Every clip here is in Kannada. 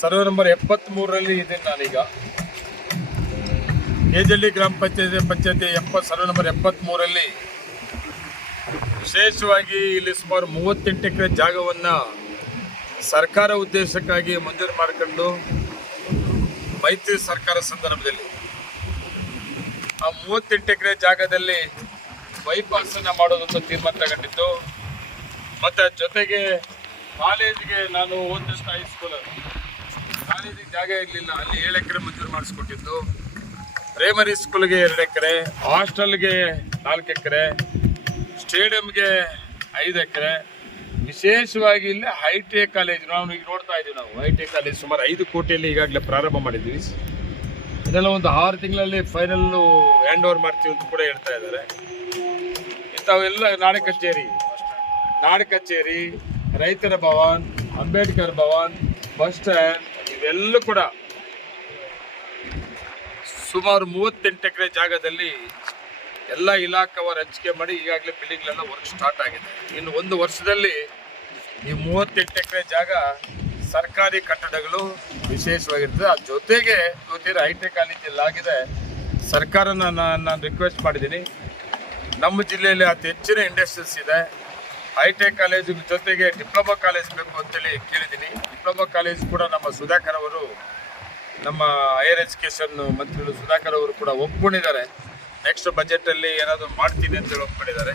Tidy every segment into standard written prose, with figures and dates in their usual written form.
ಸರ್ವೆ ನಂಬರ್ 73ರಲ್ಲಿ ಇದ್ದೀನಿ ನಾನೀಗ. ಕೆಜಳ್ಳಿ ಗ್ರಾಮ ಪಂಚಾಯತಿ ಸರ್ವೆ ನಂಬರ್ 73ರಲ್ಲಿ ವಿಶೇಷವಾಗಿ ಇಲ್ಲಿ ಸುಮಾರು 38 ಎಕರೆ ಜಾಗವನ್ನು ಸರ್ಕಾರ ಉದ್ದೇಶಕ್ಕಾಗಿ ಮಂಜೂರು ಮಾಡಿಕೊಂಡು ಮೈತ್ರಿ ಸರ್ಕಾರ ಸಂದರ್ಭದಲ್ಲಿ ಆ 38 ಎಕರೆ ಜಾಗದಲ್ಲಿ ಬೈಪಾಸನ್ನು ಮಾಡೋದಂತ ತೀರ್ಮಾನ ತಗೊಂಡಿದ್ದು. ಮತ್ತು ಜೊತೆಗೆ ಕಾಲೇಜಿಗೆ ನಾನು ಓದಿದ ಹೈಸ್ಕೂಲಲ್ಲಿ ಕಾಲೇಜಿಗೆ ಜಾಗ ಇರಲಿಲ್ಲ, ಅಲ್ಲಿ 7 ಎಕರೆ ಮಂಜೂರು ಮಾಡಿಸ್ಕೊಟ್ಟಿದ್ದು. ಪ್ರೈಮರಿ ಸ್ಕೂಲ್ಗೆ 2 ಎಕರೆ, ಹಾಸ್ಟೆಲ್ಗೆ 4 ಎಕರೆ, ಸ್ಟೇಡಿಯಂಗೆ 5 ಎಕರೆ. ವಿಶೇಷವಾಗಿ ಇಲ್ಲಿ ಐ.ಟಿ.ಐ ಕಾಲೇಜ್ ನಾವು ಈಗ ನೋಡ್ತಾ ಇದ್ದೀವಿ. ನಾವು ಐ.ಟಿ.ಐ ಕಾಲೇಜ್ ಸುಮಾರು 5 ಕೋಟಿಯಲ್ಲಿ ಈಗಾಗಲೇ ಪ್ರಾರಂಭ ಮಾಡಿದ್ವಿ. ಇದೆಲ್ಲ ಒಂದು 6 ತಿಂಗಳಲ್ಲಿ ಫೈನಲ್ಲು ಹ್ಯಾಂಡ್ ಓವರ್ ಮಾಡ್ತೀವಿ ಅಂತ ಕೂಡ ಹೇಳ್ತಾ ಇದ್ದಾರೆ. ಇಂಥವೆಲ್ಲ ನಾಡ ಕಚೇರಿ, ರೈತರ ಭವನ್, ಅಂಬೇಡ್ಕರ್ ಭವನ್, ಬಸ್ ಸ್ಟ್ಯಾಂಡ್ ಇವೆಲ್ಲ ಕೂಡ ಸುಮಾರು 38 ಎಕರೆ ಜಾಗದಲ್ಲಿ ಎಲ್ಲ ಇಲಾಖೆಯವರು ಹಂಚಿಕೆ ಮಾಡಿ ಈಗಾಗಲೇ ಬಿಲ್ಡಿಂಗ್ಲೆಲ್ಲ ವರ್ಕ್ ಸ್ಟಾರ್ಟ್ ಆಗಿದೆ. ಇನ್ನು 1 ವರ್ಷದಲ್ಲಿ ಈ 38 ಎಕರೆ ಜಾಗ ಸರ್ಕಾರಿ ಕಟ್ಟಡಗಳು ವಿಶೇಷವಾಗಿರ್ತದೆ. ಅದ್ರ ಜೊತೆಗೆ ಇವತ್ತಿನ ಐ.ಟಿ.ಐ ಕಾಲೇಜಲ್ಲಿ ಆಗಿದೆ. ಸರ್ಕಾರನ ನಾನು ರಿಕ್ವೆಸ್ಟ್ ಮಾಡಿದ್ದೀನಿ, ನಮ್ಮ ಜಿಲ್ಲೆಯಲ್ಲಿ ಅತಿ ಹೆಚ್ಚಿನ ಇಂಡಸ್ಟ್ರೀಸ್ ಇದೆ. ಐ.ಟಿ.ಐ ಕಾಲೇಜು ಜೊತೆಗೆ ಡಿಪ್ಲೊಮಾ ಕಾಲೇಜ್ ಬೇಕು ಅಂತೇಳಿ ಕೇಳಿದ್ದೀನಿ. ಡಿಪ್ಲೊಮಾ ಕಾಲೇಜ್ ಕೂಡ ನಮ್ಮ ಸುಧಾಕರ್ ಅವರು, ನಮ್ಮ ಹೈಯರ್ ಎಜುಕೇಷನ್ ಮಂತ್ರಿಗಳು ಸುಧಾಕರ್ ಅವರು ಕೂಡ ಒಪ್ಕೊಂಡಿದ್ದಾರೆ. ನೆಕ್ಸ್ಟ್ ಬಜೆಟಲ್ಲಿ ಏನಾದರೂ ಮಾಡ್ತೀನಿ ಅಂತೇಳಿ ಒಪ್ಕೊಂಡಿದ್ದಾರೆ.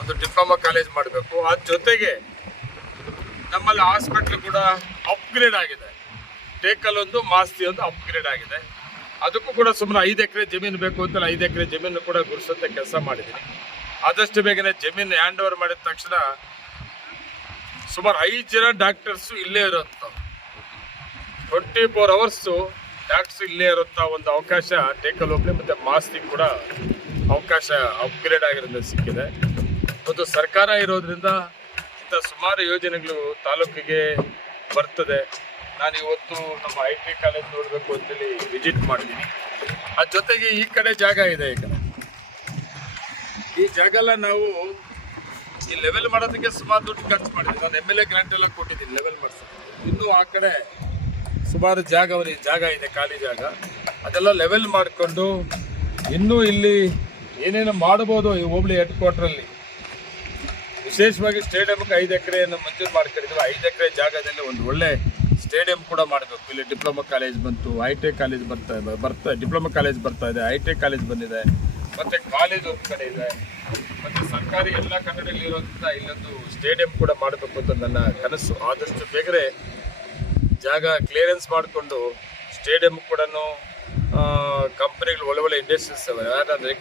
ಒಂದು ಡಿಪ್ಲೊಮಾ ಕಾಲೇಜ್ ಮಾಡಬೇಕು. ಅದ್ರ ಜೊತೆಗೆ ನಮ್ಮಲ್ಲಿ ಹಾಸ್ಪಿಟ್ಲ್ ಕೂಡ ಅಪ್ಗ್ರೇಡ್ ಆಗಿದೆ. ಟೇಕಲ್ ಒಂದು, ಮಾಸ್ತಿ ಒಂದು ಅಪ್ಗ್ರೇಡ್ ಆಗಿದೆ. ಅದಕ್ಕೂ ಕೂಡ ಸುಮ್ಮನೆ 5 ಎಕರೆ ಜಮೀನು ಬೇಕು ಅಂತೇಳಿ 5 ಎಕರೆ ಜಮೀನು ಕೂಡ ಗುರುಸುತ್ತೆ ಕೆಲಸ ಮಾಡಿದ್ದೀನಿ. ಆದಷ್ಟು ಬೇಗನೆ ಜಮೀನು ಹ್ಯಾಂಡ್ ಓವರ್ ಮಾಡಿದ ತಕ್ಷಣ ಸುಮಾರು 5 ಜನ ಡಾಕ್ಟರ್ಸು ಇಲ್ಲೇ ಇರುತ್ತ, 24 ಅವರ್ಸು ಡಾಕ್ಟರ್ಸ್ ಇಲ್ಲೇ ಇರುತ್ತ ಒಂದು ಅವಕಾಶ ಟೇಕಲ್ ಹೋಗ್ಲಿ. ಮತ್ತು ಮಾಸ್ತಿ ಕೂಡ ಅವಕಾಶ ಅಪ್ಗ್ರೇಡ್ ಆಗಿರೋದ್ರಿಂದ ಸಿಕ್ಕಿದೆ. ಮತ್ತು ಸರ್ಕಾರ ಇರೋದ್ರಿಂದ ಇಂಥ ಸುಮಾರು ಯೋಜನೆಗಳು ತಾಲೂಕಿಗೆ ಬರ್ತದೆ. ನಾನು ಇವತ್ತು ನಮ್ಮ ಐ.ಟಿ.ಐ ಕಾಲೇಜ್ ನೋಡಬೇಕು ಅಂತೇಳಿ ವಿಸಿಟ್ ಮಾಡಿದ್ದೀನಿ. ಅದ್ರ ಜೊತೆಗೆ ಈ ಕಡೆ ಜಾಗ ಇದೆ. ಈ ಜಾಗ ಎಲ್ಲ ನಾವು ಈ ಲೆವೆಲ್ ಮಾಡೋದಕ್ಕೆ ಸುಮಾರು ದುಡ್ಡು ಖರ್ಚು ಮಾಡಿದ್ದೀನಿ. ನಾನು MLA ಗ್ರಾಂಟ್ ಎಲ್ಲ ಕೊಟ್ಟಿದ್ದೀನಿ ಲೆವೆಲ್ ಮಾಡಿಸೋದು. ಇನ್ನೂ ಆ ಕಡೆ ಸುಮಾರು ಜಾಗ ಇದೆ, ಖಾಲಿ ಜಾಗ. ಅದೆಲ್ಲ ಲೆವೆಲ್ ಮಾಡಿಕೊಂಡು ಇನ್ನೂ ಇಲ್ಲಿ ಏನೇನು ಮಾಡ್ಬೋದು ಈ ಹೋಬಳಿ ಹೆಡ್ ಕ್ವಾರ್ಟ್ರಲ್ಲಿ. ವಿಶೇಷವಾಗಿ ಸ್ಟೇಡಿಯಂಗೆ 5 ಎಕರೆಯನ್ನು ಮಂಜೂರು ಮಾಡ್ಕೊಂಡಿದ್ದೀವಿ. 5 ಎಕರೆ ಜಾಗದಲ್ಲಿ ಒಂದು ಒಳ್ಳೆ ಸ್ಟೇಡಿಯಂ ಕೂಡ ಮಾಡಬೇಕು. ಇಲ್ಲಿ ಡಿಪ್ಲೊಮಾ ಕಾಲೇಜ್ ಬಂತು, ಐ.ಟಿ.ಐ ಕಾಲೇಜ್ ಡಿಪ್ಲೊಮಾ ಕಾಲೇಜ್ ಬರ್ತಾ ಇದೆ, ಐ.ಟಿ.ಐ ಕಾಲೇಜ್ ಬಂದಿದೆ, ಮತ್ತು ಕಾಲೇಜ್ ಒಂದು ಕಡೆ ಇದೆ, ಮತ್ತು ಸರ್ಕಾರಿ ಎಲ್ಲ ಕನ್ನಡದಲ್ಲಿ ಇರೋದ್ರಿಂದ ಇಲ್ಲೊಂದು ಸ್ಟೇಡಿಯಂ ಕೂಡ ಮಾಡಬೇಕು ಅಂತ ನನ್ನ ಕನಸು. ಆದಷ್ಟು ಬೇಗನೆ ಜಾಗ ಕ್ಲಿಯರೆನ್ಸ್ ಮಾಡಿಕೊಂಡು ಸ್ಟೇಡಿಯಂ ಕೂಡ ಕಂಪನಿಗಳು ಒಳ್ಳೆ ಇಂಡಸ್ಟ್ರೀಸ್ ಯಾಕಂದರೆ